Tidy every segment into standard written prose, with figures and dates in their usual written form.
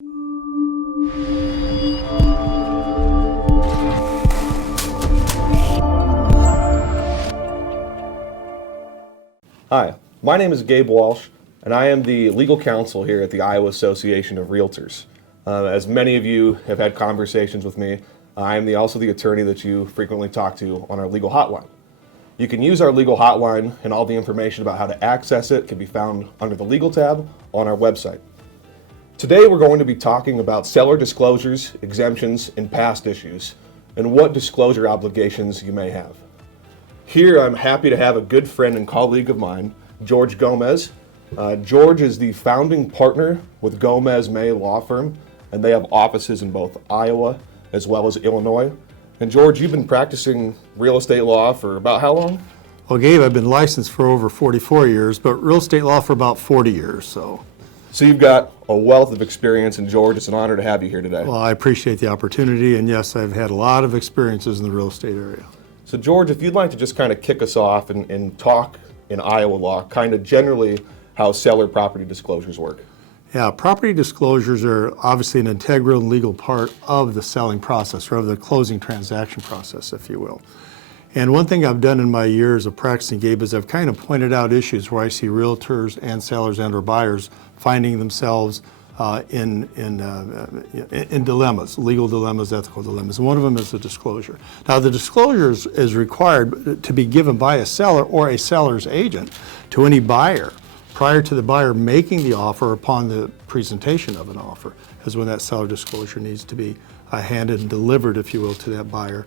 Hi, my name is Gabe Walsh, and I am the legal counsel here at the Iowa Association of Realtors. As many of you have had conversations with me, I am also the attorney that you frequently talk to on our legal hotline. You can use our legal hotline, and all the information about how to access it can be found under the legal tab on our website. Today we're going to be talking about seller disclosures, exemptions, and past issues, and what disclosure obligations you may have. Here I'm happy to have a good friend and colleague of mine, Jorge Gomez. George is the founding partner with Gomez May Law Firm, and they have offices in both Iowa as well as Illinois. And George, you've been practicing real estate law for about how long? Well, Gabe, I've been licensed for over 44 years, but real estate law for about 40 years. So you've got a wealth of experience, and George, it's an honor to have you here today. Well, I appreciate the opportunity, and yes, I've had a lot of experiences in the real estate area. So George, if you'd like to just kind of kick us off and talk in Iowa law, kind of generally how seller property disclosures work. Yeah, property disclosures are obviously an integral and legal part of the selling process, or of the closing transaction process, if you will. And one thing I've done in my years of practicing, Gabe, is I've kind of pointed out issues where I see realtors and sellers and or buyers finding themselves in dilemmas, legal dilemmas, ethical dilemmas. And one of them is the disclosure. Now, the disclosure is required to be given by a seller or a seller's agent to any buyer prior to the buyer making the offer upon the presentation of an offer, is when that seller disclosure needs to be handed and delivered, if you will, to that buyer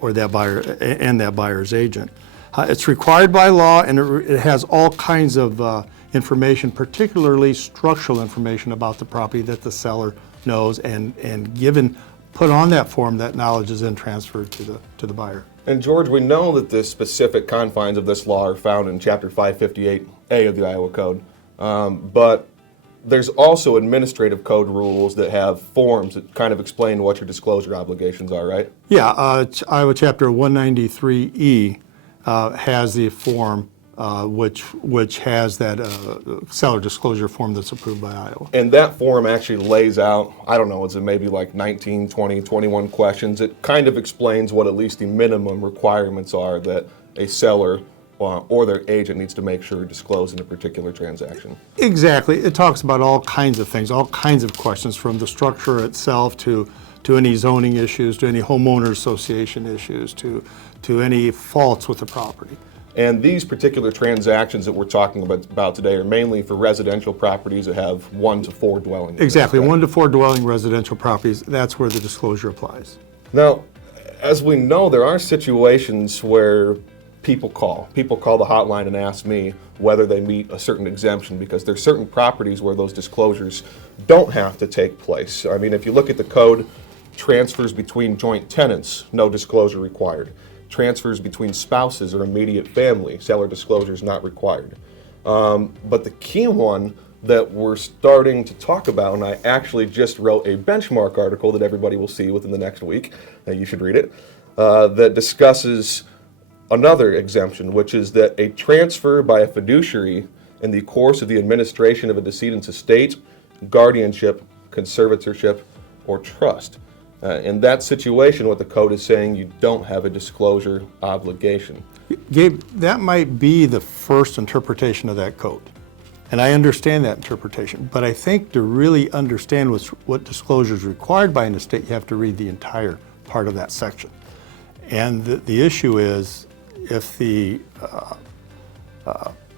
or that buyer and that buyer's agent. It's required by law, and it has all kinds of information, particularly structural information about the property that the seller knows, and put on that form, that knowledge is then transferred to the buyer. And George, we know that the specific confines of this law are found in Chapter 558A of the Iowa Code, but there's also administrative code rules that have forms that kind of explain what your disclosure obligations are, right? Yeah, Iowa Chapter 193E has the form which has that seller disclosure form that's approved by Iowa. And that form actually lays out, I don't know, is it maybe like 19, 20, 21 questions? It kind of explains what at least the minimum requirements are that a seller or their agent needs to make sure disclose in a particular transaction. Exactly. It talks about all kinds of things, all kinds of questions, from the structure itself to any zoning issues, to any homeowner association issues, to any faults with the property. And these particular transactions that we're talking about today are mainly for residential properties that have 1 to 4 dwelling units. Exactly, 1 to 4 dwelling residential properties, that's where the disclosure applies. Now, as we know, there are situations where people call the hotline and ask me whether they meet a certain exemption, because there's certain properties where those disclosures don't have to take place. I mean, if you look at the code, transfers between joint tenants, no disclosure required. Transfers between spouses or immediate family, seller disclosure is not required. But the key one that we're starting to talk about, and I actually just wrote a benchmark article that everybody will see within the next week, you should read it, that discusses another exemption, which is that a transfer by a fiduciary in the course of the administration of a decedent's estate, guardianship, conservatorship, or trust. In that situation, what the code is saying, you don't have a disclosure obligation. Gabe, that might be the first interpretation of that code, and I understand that interpretation, but I think to really understand what disclosure is required by an estate, you have to read the entire part of that section. And the issue is, if the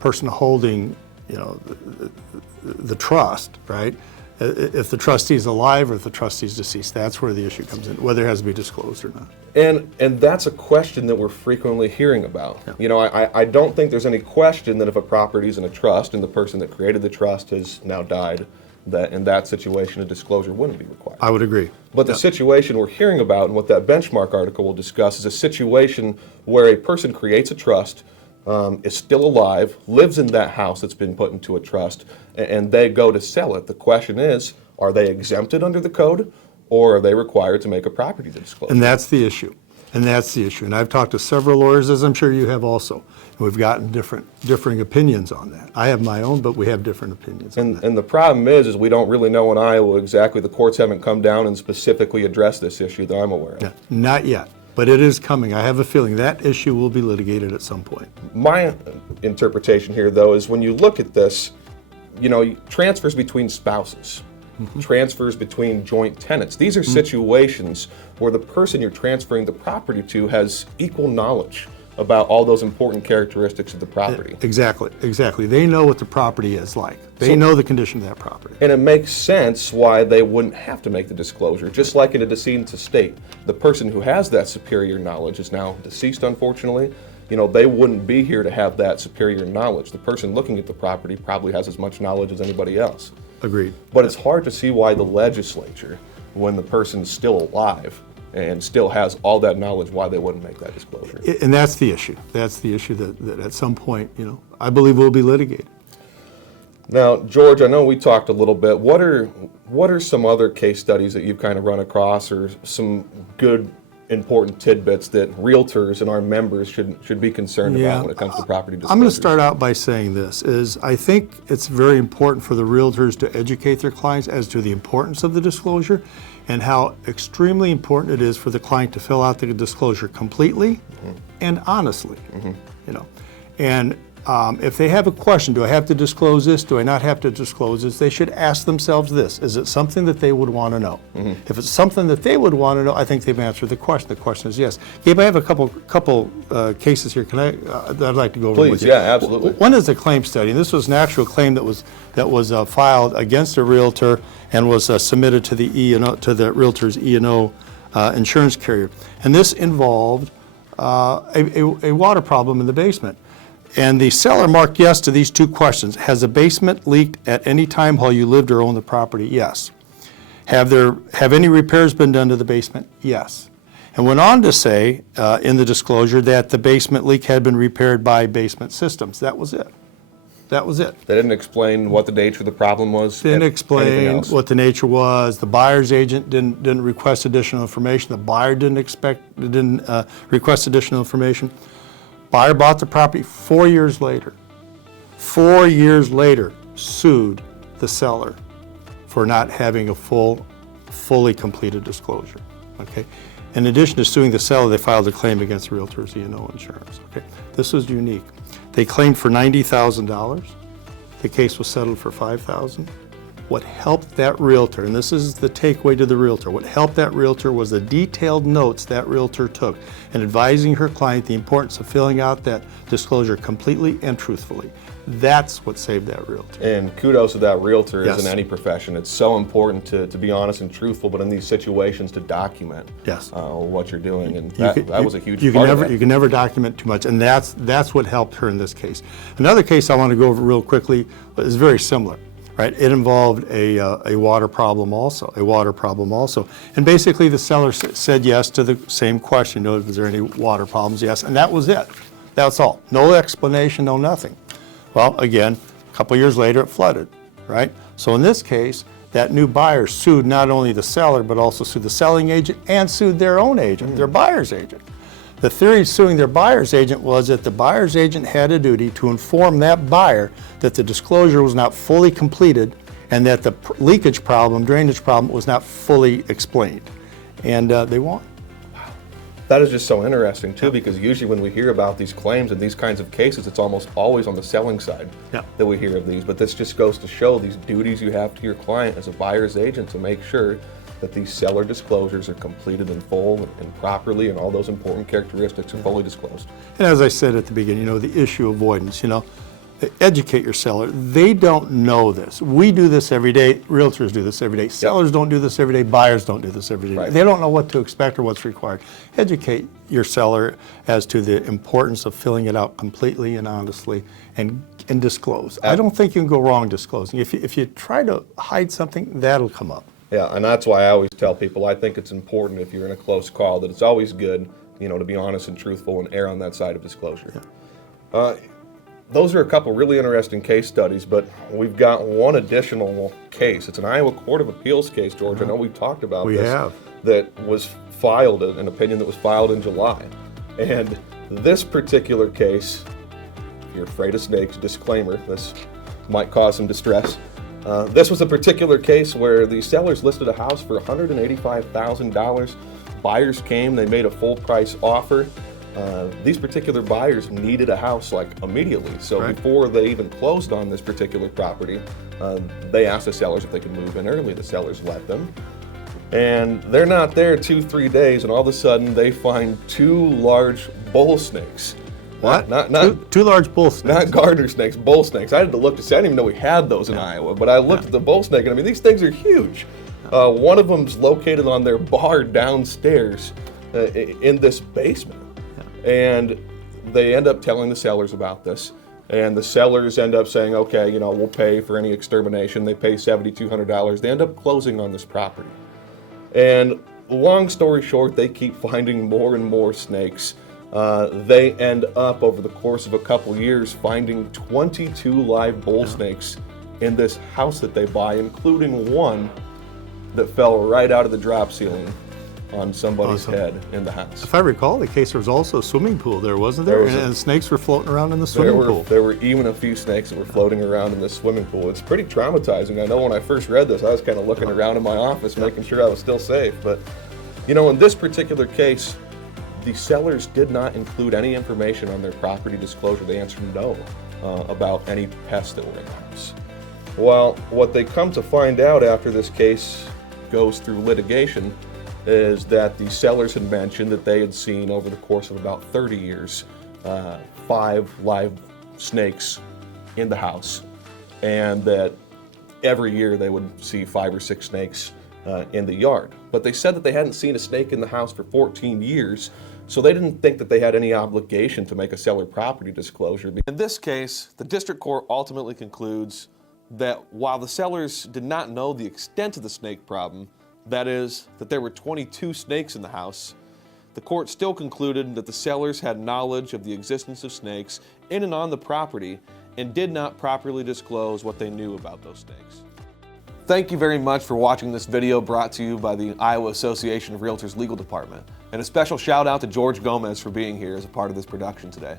person holding, the trust, right? If the trustee is alive or if the trustee is deceased, that's where the issue comes in, whether it has to be disclosed or not. And that's a question that we're frequently hearing about. Yeah. I don't think there's any question that if a property is in a trust and the person that created the trust has now died, that in that situation a disclosure wouldn't be required. I would agree. But the situation we're hearing about, and what that benchmark article will discuss, is a situation where a person creates a trust, is still alive, lives in that house that's been put into a trust, and they go to sell it. The question is, are they exempted under the code, or are they required to make a property disclosure? And that's the issue. And that's the issue. And I've talked to several lawyers, as I'm sure you have also. And we've gotten differing opinions on that. I have my own, but we have different opinions on that. And the problem is we don't really know in Iowa exactly. The courts haven't come down and specifically addressed this issue that I'm aware of. Yeah, not yet, but it is coming. I have a feeling that issue will be litigated at some point. My interpretation here, though, is when you look at this, transfers between spouses, transfers between joint tenants. These are situations where the person you're transferring the property to has equal knowledge about all those important characteristics of the property. Exactly. They know what the property is like. They know the condition of that property. And it makes sense why they wouldn't have to make the disclosure. Just like in a decedent's estate, the person who has that superior knowledge is now deceased, unfortunately. They wouldn't be here to have that superior knowledge. The person looking at the property probably has as much knowledge as anybody else. Agreed. But it's hard to see why the legislature, when the person's still alive and still has all that knowledge, why they wouldn't make that disclosure. And that's the issue. That's the issue that at some point, I believe will be litigated. Now, George, I know we talked a little bit. What are some other case studies that you've kind of run across, or some good, important tidbits that realtors and our members should be concerned about when it comes to property disclosures? I'm going to start out by saying this, I think it's very important for the realtors to educate their clients as to the importance of the disclosure and how extremely important it is for the client to fill out the disclosure completely and honestly. And if they have a question, do I have to disclose this? Do I not have to disclose this? They should ask themselves this: is it something that they would want to know? If it's something that they would want to know, I think they've answered the question. The question is yes. Gabe, I have a couple cases here. Can I'd like to go over with you. Please, yeah, absolutely. One is a claim study, and this was an actual claim that was filed against a realtor and was submitted to the the realtor's E&O insurance carrier. And this involved a water problem in the basement. And the seller marked yes to these two questions. Has the basement leaked at any time while you lived or owned the property? Yes. Have any repairs been done to the basement? Yes. And went on to say in the disclosure that the basement leak had been repaired by Basement Systems. That was it. That was it. They didn't explain what the nature of the problem was? Didn't explain what the nature was. The buyer's agent didn't request additional information. The buyer didn't request additional information. Buyer bought the property 4 years later. 4 years later, sued the seller for not having a fully completed disclosure. Okay. In addition to suing the seller, they filed a claim against the realtor's E&O insurance. Okay. This was unique. They claimed for $90,000. The case was settled for $5,000. What helped that realtor, and this is the takeaway to the realtor, what helped that realtor was the detailed notes that realtor took in advising her client the importance of filling out that disclosure completely and truthfully. That's what saved that realtor. And kudos to that realtor, Yes. as in any profession. It's so important to be honest and truthful, but in these situations to document Yes. What you're doing. And You that was a huge you part can of never, it. You can never document too much, and that's what helped her in this case. Another case I want to go over real quickly is very similar. Right, it involved a water problem also, And basically the seller said yes to the same question, was there any water problems? Yes, and that was it. That's all. No explanation, no nothing. Well, again, a couple years later it flooded, right? So in this case, that new buyer sued not only the seller, but also sued the selling agent and sued their own agent, their buyer's agent. The theory of suing their buyer's agent was that the buyer's agent had a duty to inform that buyer that the disclosure was not fully completed and that the leakage problem, drainage problem was not fully explained. And they won. That is just so interesting too, because usually when we hear about these claims and these kinds of cases, it's almost always on the selling side that we hear of these. But this just goes to show these duties you have to your client as a buyer's agent to make sure that these seller disclosures are completed in full and properly, and all those important characteristics are fully disclosed. And as I said at the beginning, the issue avoidance, educate your seller. They don't know this. We do this every day. Realtors do this every day. Sellers don't do this every day. Buyers don't do this every day. Right. They don't know what to expect or what's required. Educate your seller as to the importance of filling it out completely and honestly and disclose. I don't think you can go wrong disclosing. If you try to hide something, that'll come up. Yeah, and that's why I always tell people I think it's important if you're in a close call that it's always good, to be honest and truthful and err on that side of disclosure. those are a couple really interesting case studies, but we've got one additional case. It's an Iowa Court of Appeals case, George. I know we've talked about We this. have. That was filed, an opinion that was filed in July. And this particular case, if you're afraid of snakes, disclaimer, this might cause some distress. This was a particular case where the sellers listed a house for $185,000. Buyers came, they made a full price offer. These particular buyers needed a house like immediately. So Right. before they even closed on this particular property, they asked the sellers if they could move in early. The sellers let them. And they're not there 2-3 days, and all of a sudden they find 2 large bull snakes. What? Not Two large bull snakes. not garter snakes, bull snakes. I had to look to see. I didn't even know we had those in Iowa, but I looked at the bull snake, and I mean, these things are huge. One of them's located on their bar downstairs in this basement. And they end up telling the sellers about this. And the sellers end up saying, okay, you know, we'll pay for any extermination. They pay $7,200. They end up closing on this property. And long story short, they keep finding more and more snakes. They end up, over the course of a couple years, finding 22 live bull snakes in this house that they buy, including one that fell right out of the drop ceiling on somebody's Awesome. head in the house. If I recall, the case, there was also a swimming pool there, wasn't there? There was And snakes were floating around in the swimming pool. There were even a few snakes that were floating around in this swimming pool. It's pretty traumatizing. I know when I first read this, I was kind of looking around in my office, making sure I was still safe. But, you know, in this particular case, the sellers did not include any information on their property disclosure. They answered no about any pests that were in the house. Well, what they come to find out after this case goes through litigation is that the sellers had mentioned that they had seen, over the course of about 30 years, 5 live snakes in the house, and that every year they would see 5 or 6 snakes in the yard. But they said that they hadn't seen a snake in the house for 14 years, so they didn't think that they had any obligation to make a seller property disclosure. In this case, the district court ultimately concludes that while the sellers did not know the extent of the snake problem, that is, that there were 22 snakes in the house, the court still concluded that the sellers had knowledge of the existence of snakes in and on the property and did not properly disclose what they knew about those snakes. Thank you very much for watching this video brought to you by the Iowa Association of Realtors Legal Department, and a special shout out to Jorge Gomez for being here as a part of this production today.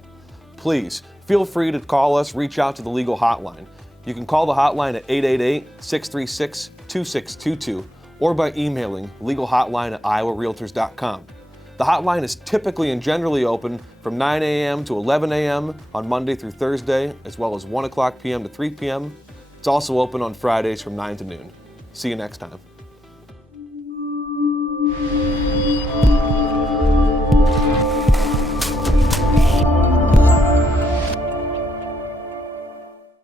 Please feel free to call us, reach out to the legal hotline. You can call the hotline at 888-636-2622 or by emailing legalhotline@iowarealtors.com. The hotline is typically and generally open from 9 a.m. to 11 a.m. on Monday through Thursday, as well as 1 o'clock p.m. to 3 p.m. It's also open on Fridays from 9 to noon. See you next time.